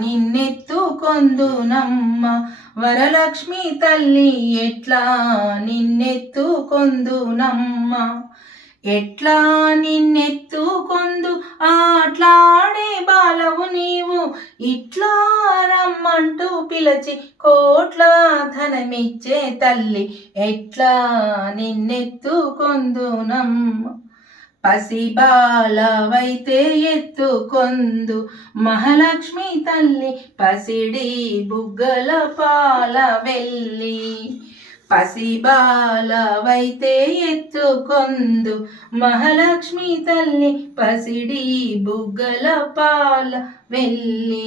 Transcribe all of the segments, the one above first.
నిన్నెత్తుకొందునమ్మ వరలక్ష్మి తల్లి ఎట్లా? నిన్నెత్తుకొందునమ్మ ఎట్లా నిన్నెత్తుకొందు ఆట్లాడే బాలవు నీవు. ఇట్లా రమ్మంటూ పిలిచి కోట్ల ధనమిచ్చే తల్లి. ఎట్లా నిన్నెత్తుకొందునమ్మ పసిబాలవైతే ఎత్తుకొందు మహాలక్ష్మి తల్లి పసిడి బుగ్గల పాల వెళ్ళి పసిబాలవైతే ఎత్తుకొందు మహాలక్ష్మి తల్లి పసిడి బుగ్గల పాల వెళ్ళి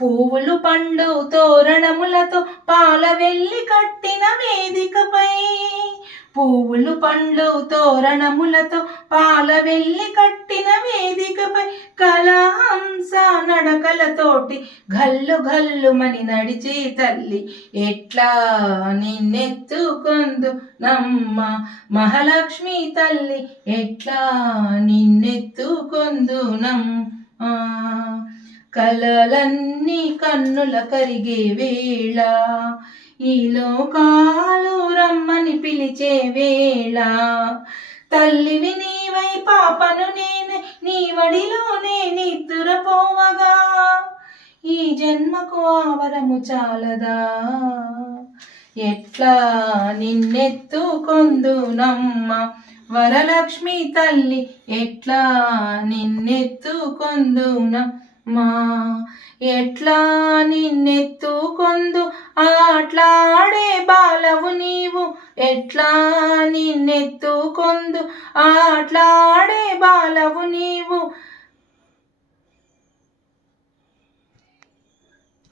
పువ్వులు పండు తోరణములతో పాల వెళ్ళి కట్టిన వేదికపై పువ్వులు పండ్లు తోరణములతో పాల వెళ్ళి కట్టిన వేదికపై కలహంస నడకలతోటి గల్లు గల్లుమని నడిచే తల్లి ఎట్లా నిన్నెత్తుకొందు నమ్మ. మహాలక్ష్మి తల్లి ఎట్లా నిన్నెత్తుకొందు నమ్మ. కలలన్నీ కన్నుల కరిగే వేళ ఈ లోకాలు రమ్మని పిలిచే వేళ. తల్లివి నీవై పాపను నేనే నీ వడిలోనే నిద్దురపోవగా ఈ జన్మకు ఆవరము చాలదా? ఎట్లా నిన్నెత్తుకొందు నమ్మ వరలక్ష్మి తల్లి ఎట్లా మా ఎట్లా నిన్నెత్తుకొందు? ఆట్లాడే బాలవు నీవు. ఎట్లా నిన్నెత్తుకొందు? ఆట్లాడే బాలవు నీవు.